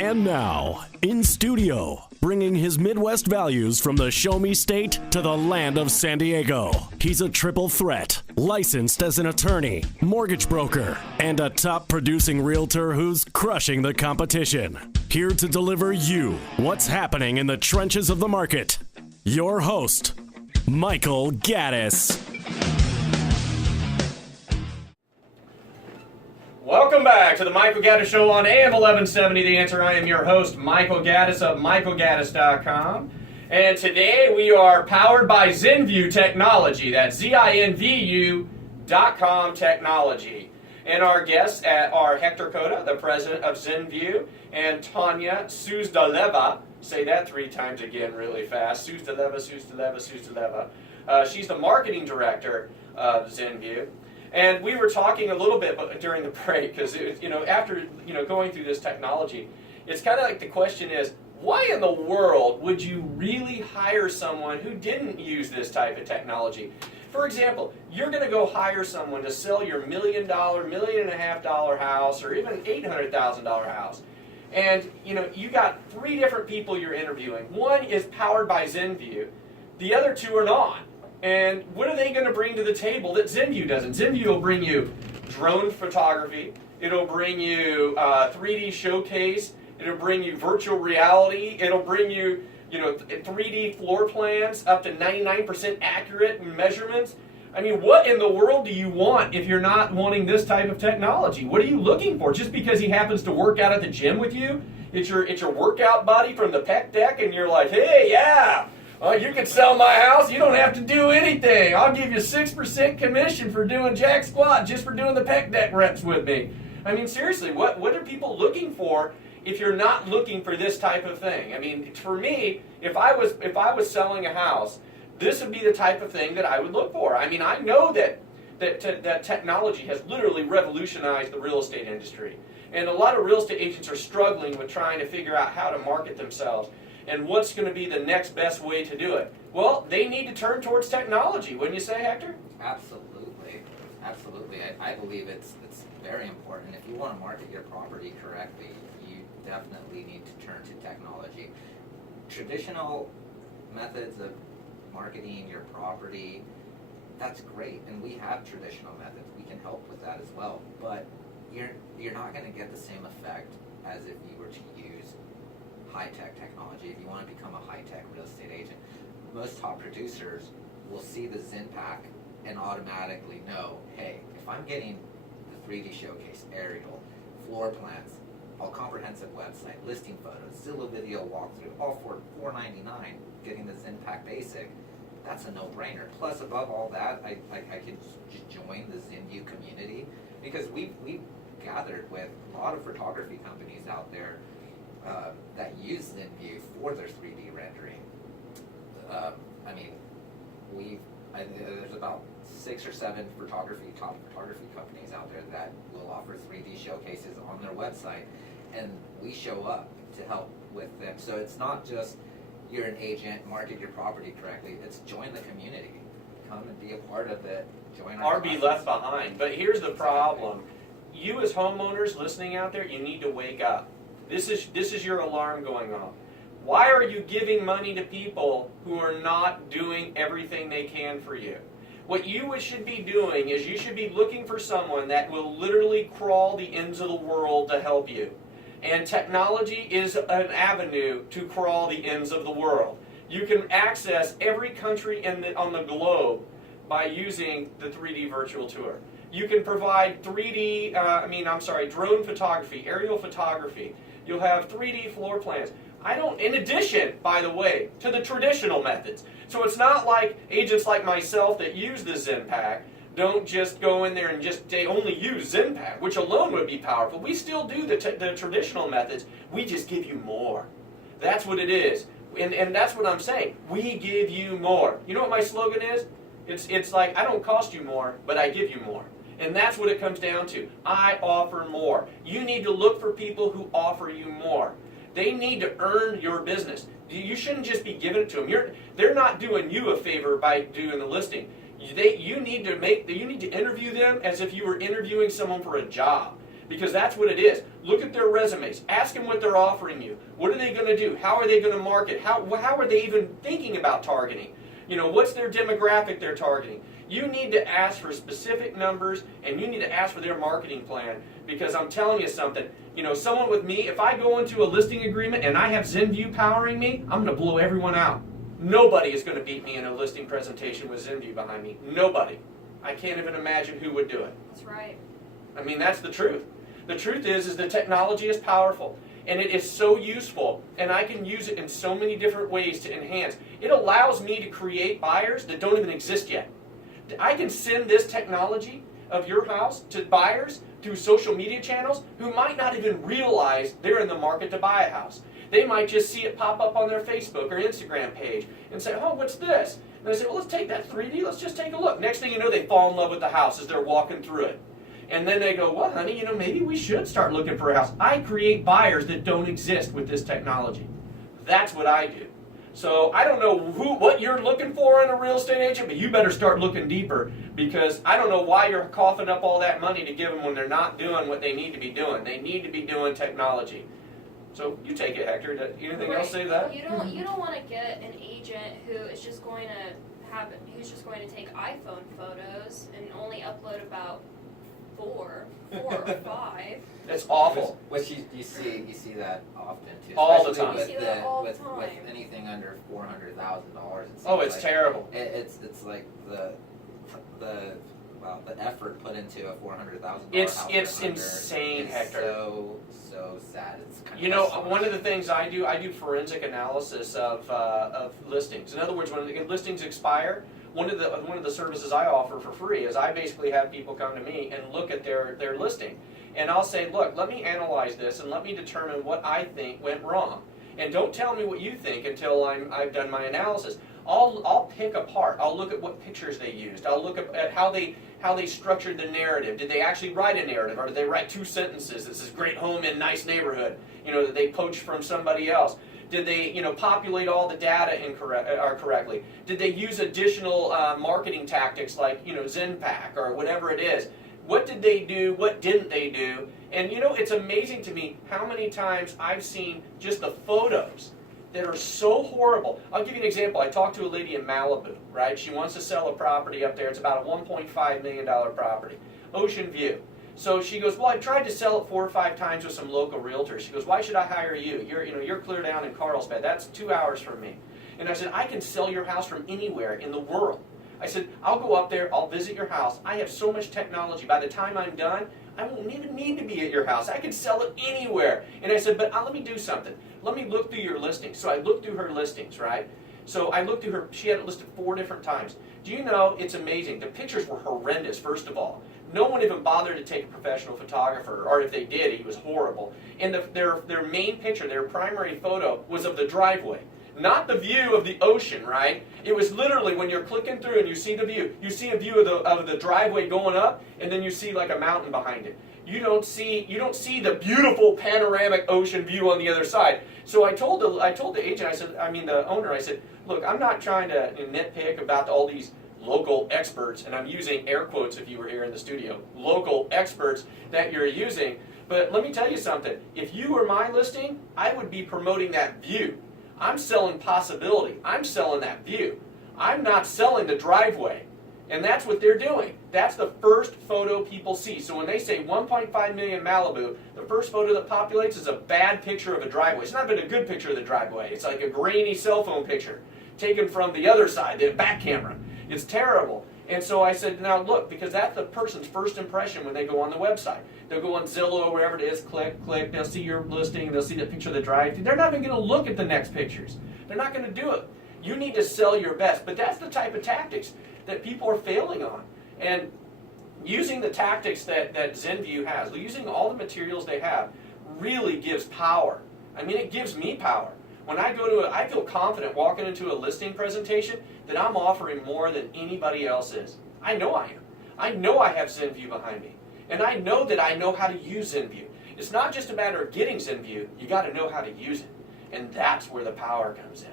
And now, in studio, bringing his Midwest values from the Show Me State to the land of San Diego. He's a triple threat, licensed as an attorney, mortgage broker, and a top producing realtor who's crushing the competition. Here to deliver you what's happening in the trenches of the market. Your host, Michael Gaddis. Welcome back to the Michael Gaddis Show on AM 1170. The Answer. I am your host, Michael Gaddis of MichaelGaddis.com. And today we are powered by ZenView Technology. That's ZINVU.com technology. And our guests are Hector Cota, the president of ZenView, and Tanya Suzdaleva. Say that 3 times again really fast. Suzdaleva. She's the marketing director of ZenView. And we were talking a little bit during the break because, after going through this technology, it's kind of like the question is, why in the world would you really hire someone who didn't use this type of technology? For example, you're going to go hire someone to sell your $1 million, $1.5 million house, or even $800,000 house. And, you got 3 different people you're interviewing. One is powered by ZenView. The other 2 are not. And what are they going to bring to the table that ZenView doesn't? ZenView will bring you drone photography. It'll bring you 3D showcase. It'll bring you virtual reality. It'll bring you, 3D floor plans up to 99% accurate measurements. I mean, what in the world do you want if you're not wanting this type of technology? What are you looking for? Just because he happens to work out at the gym with you? It's your workout buddy from the pec deck, and you're like, hey, yeah. You can sell my house. You don't have to do anything. I'll give you 6% commission for doing jack squat just for doing the pec deck reps with me. I mean, seriously, what are people looking for if you're not looking for this type of thing? I mean, for me, if I was selling a house, this would be the type of thing that I would look for. I mean, I know that technology has literally revolutionized the real estate industry, and a lot of real estate agents are struggling with trying to figure out how to market themselves. And what's going to be the next best way to do it? Well, they need to turn towards technology, wouldn't you say, Hector? Absolutely. I believe it's very important. If you want to market your property correctly, you definitely need to turn to technology. Traditional methods of marketing your property, that's great, and we have traditional methods. We can help with that as well, but you're not going to get the same effect as if you were to use high-tech technology. If you want to become a high-tech real estate agent, most top producers will see the ZenPack and automatically know, hey, if I'm getting the 3D showcase, aerial, floor plans, all comprehensive website, listing photos, Zillow video walkthrough, all for $4.99, getting the ZenPack Basic, that's a no-brainer. Plus, above all that, I could just join the ZenView community because we've gathered with a lot of photography companies out there that use ZenView for their 3D rendering. There's about 6 or 7 top photography companies out there that will offer 3D showcases on their website, and we show up to help with them. So it's not just you're an agent, market your property correctly. It's join the community, come and be a part of it. Join our or be left behind. But here's the problem: you as homeowners listening out there, you need to wake up. This is your alarm going off. Why are you giving money to people who are not doing everything they can for you? What you should be doing is you should be looking for someone that will literally crawl the ends of the world to help you. And technology is an avenue to crawl the ends of the world. You can access every country on the globe by using the 3D virtual tour. You can provide drone photography, aerial photography. You'll have 3D floor plans. In addition, by the way, to the traditional methods. So it's not like agents like myself that use the ZenPack don't just go in there and they only use ZenPack, which alone would be powerful. We still do the traditional methods. We just give you more. That's what it is. And that's what I'm saying. We give you more. You know what my slogan is? It's like, I don't cost you more, but I give you more. And that's what it comes down to. I offer more. You need to look for people who offer you more. They need to earn your business. You shouldn't just be giving it to them. They're not doing you a favor by doing the listing. You need to interview them as if you were interviewing someone for a job. Because that's what it is. Look at their resumes. Ask them what they're offering you. What are they going to do? How are they going to market? How are they even thinking about targeting? What's their demographic they're targeting? You need to ask for specific numbers, and you need to ask for their marketing plan, because I'm telling you something. Someone with me, if I go into a listing agreement and I have ZenView powering me, I'm going to blow everyone out. Nobody is going to beat me in a listing presentation with ZenView behind me. Nobody. I can't even imagine who would do it. That's right. I mean, that's the truth. The truth is the technology is powerful, and it is so useful, and I can use it in so many different ways to enhance. It allows me to create buyers that don't even exist yet. I can send this technology of your house to buyers through social media channels who might not even realize they're in the market to buy a house. They might just see it pop up on their Facebook or Instagram page and say, oh, what's this? And I say, well, let's take that 3D, let's just take a look. Next thing you know, they fall in love with the house as they're walking through it. And then they go, well, honey, maybe we should start looking for a house. I create buyers that don't exist with this technology. That's what I do. So I don't know what you're looking for in a real estate agent, but you better start looking deeper, because I don't know why you're coughing up all that money to give them when they're not doing what they need to be doing. They need to be doing technology. So you take it, Hector. Anything else say that? You don't want to get an agent who's just going to take iPhone photos and only upload about four or five. That's awful. Which you see that often too. All the Especially time. You see that all the with time. anything under $400,000. Oh, it's terrible. It's like the effort put into a $400,000 house. It's insane, Hector. So sad. It's kind of one of the things I do forensic analysis of listings. In other words, when the listings expire, one of the services I offer for free is I basically have people come to me and look at their listing. And I'll say, look, let me analyze this and let me determine what I think went wrong. And don't tell me what you think until I've done my analysis. I'll pick apart. I'll look at what pictures they used. I'll look at how they structured the narrative. Did they actually write a narrative, or did they write two sentences? This is great home in nice neighborhood. That they poached from somebody else. Did they populate all the data correctly? Did they use additional marketing tactics like ZenPack or whatever it is? What did they do? What didn't they do? And it's amazing to me how many times I've seen just the photos that are so horrible. I'll give you an example. I talked to a lady in Malibu, right? She wants to sell a property up there. It's about a $1.5 million property. Ocean view. So she goes, well, I tried to sell it 4 or 5 times with some local realtors. She goes, why should I hire you? You're clear down in Carlsbad. That's 2 hours from me. And I said, I can sell your house from anywhere in the world. I said, I'll go up there, I'll visit your house. I have so much technology. By the time I'm done, I won't even need to be at your house. I can sell it anywhere. And I said, but let me do something. Let me look through your listings. So I looked through her listings, right? So I looked through her, she had it listed 4 different times. Do you know, it's amazing. The pictures were horrendous, first of all. No one even bothered to take a professional photographer, or if they did, he was horrible. And their main picture, their primary photo, was of the driveway. Not the view of the ocean, right? It was literally when you're clicking through and you see the view. You see a view of the driveway going up, and then you see like a mountain behind it. You don't see the beautiful panoramic ocean view on the other side. So I told the agent, the owner, I said, look, I'm not trying to nitpick about all these local experts, and I'm using air quotes if you were here in the studio, local experts that you're using. But let me tell you something. If you were my listing, I would be promoting that view. I'm selling possibility. I'm selling that view. I'm not selling the driveway. And that's what they're doing. That's the first photo people see. So when they say 1.5 million Malibu, the first photo that populates is a bad picture of a driveway. It's not even a good picture of the driveway. It's like a grainy cell phone picture taken from the other side, the back camera. It's terrible. And so I said, now look, because that's the person's first impression when they go on the website. They'll go on Zillow or wherever it is, click, they'll see your listing, they'll see the picture of the drive. They're not even going to look at the next pictures. They're not going to do it. You need to sell your best. But that's the type of tactics that people are failing on. And using the tactics that ZenView has, using all the materials they have, really gives power. I mean, it gives me power. When I go to I feel confident walking into a listing presentation that I'm offering more than anybody else is. I know I am. I know I have ZenView behind me. And I know that I know how to use ZenView. It's not just a matter of getting ZenView, you got to know how to use it. And that's where the power comes in.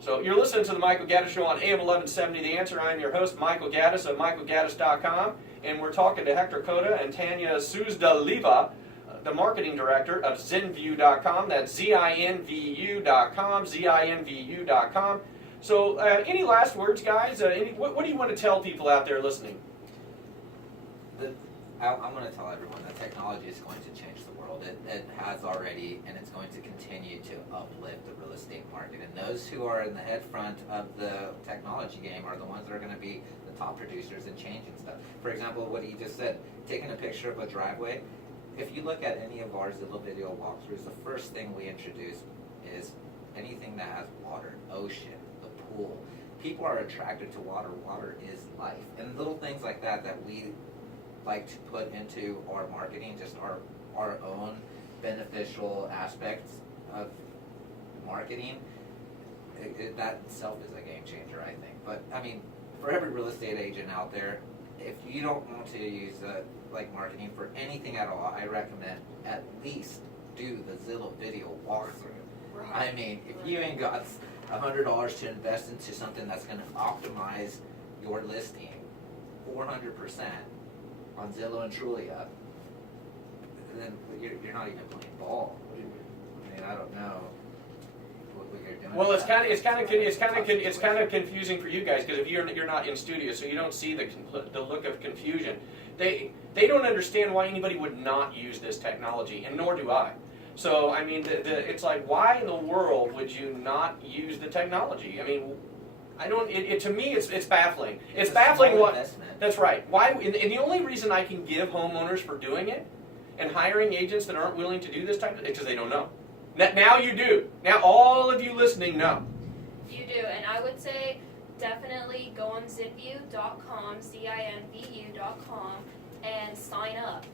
So you're listening to the Michael Gaddis Show on AM 1170 The Answer. I'm your host, Michael Gaddis of michaelgaddis.com. And we're talking to Hector Cota and Tanya Souzdaliva the marketing director of Zinview.com. That's ZINVU.com, ZINVU.com. So, any last words, guys? What do you want to tell people out there listening? I'm going to tell everyone that technology is going to change the world. It has already, and it's going to continue to uplift the real estate market. And those who are in the head front of the technology game are the ones that are going to be the top producers and changing stuff. For example, what he just said, taking a picture of a driveway. If you look at any of our Zillow video walkthroughs, the first thing we introduce is anything that has water, ocean, the pool. People are attracted to water. Water is life. And little things like that we like to put into our marketing, just our own beneficial aspects of marketing, that itself is a game changer, I think. But I mean, for every real estate agent out there, if you don't want to use marketing for anything at all, I recommend at least do the Zillow video walkthrough. Right. I mean, if you ain't got $100 to invest into something that's going to optimize your listing 400% on Zillow and Trulia, then you're not even playing ball. I mean, I don't know what you're doing. Well, it's kind of confusing for you guys, because if you're not in studio, so you don't see the look of confusion. They don't understand why anybody would not use this technology, and nor do I. So I mean, it's like, why in the world would you not use the technology? I mean, I don't. To me, it's baffling. It's baffling what. Investment. That's right. Why? And the only reason I can give homeowners for doing it and hiring agents that aren't willing to do this type of, because they don't know. Now you do. Now all of you listening know. You do, and I would say definitely go on Zinview.com, ZINVU.com, and sign up.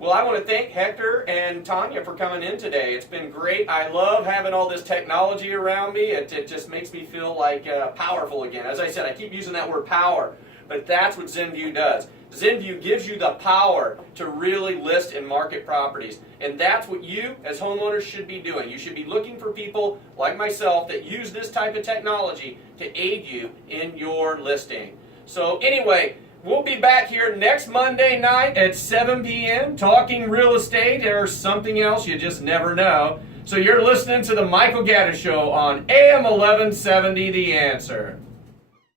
Well, I want to thank Hector and Tanya for coming in today. It's been great. I love having all this technology around me. It just makes me feel like powerful again. As I said, I keep using that word power, but that's what Zinview does. Zinview gives you the power to really list and market properties. And that's what you, as homeowners, should be doing. You should be looking for people like myself that use this type of technology to aid you in your listing. So anyway, we'll be back here next Monday night at 7 p.m. talking real estate or something else, you just never know. So you're listening to the Michael Gaddis Show on AM 1170, The Answer.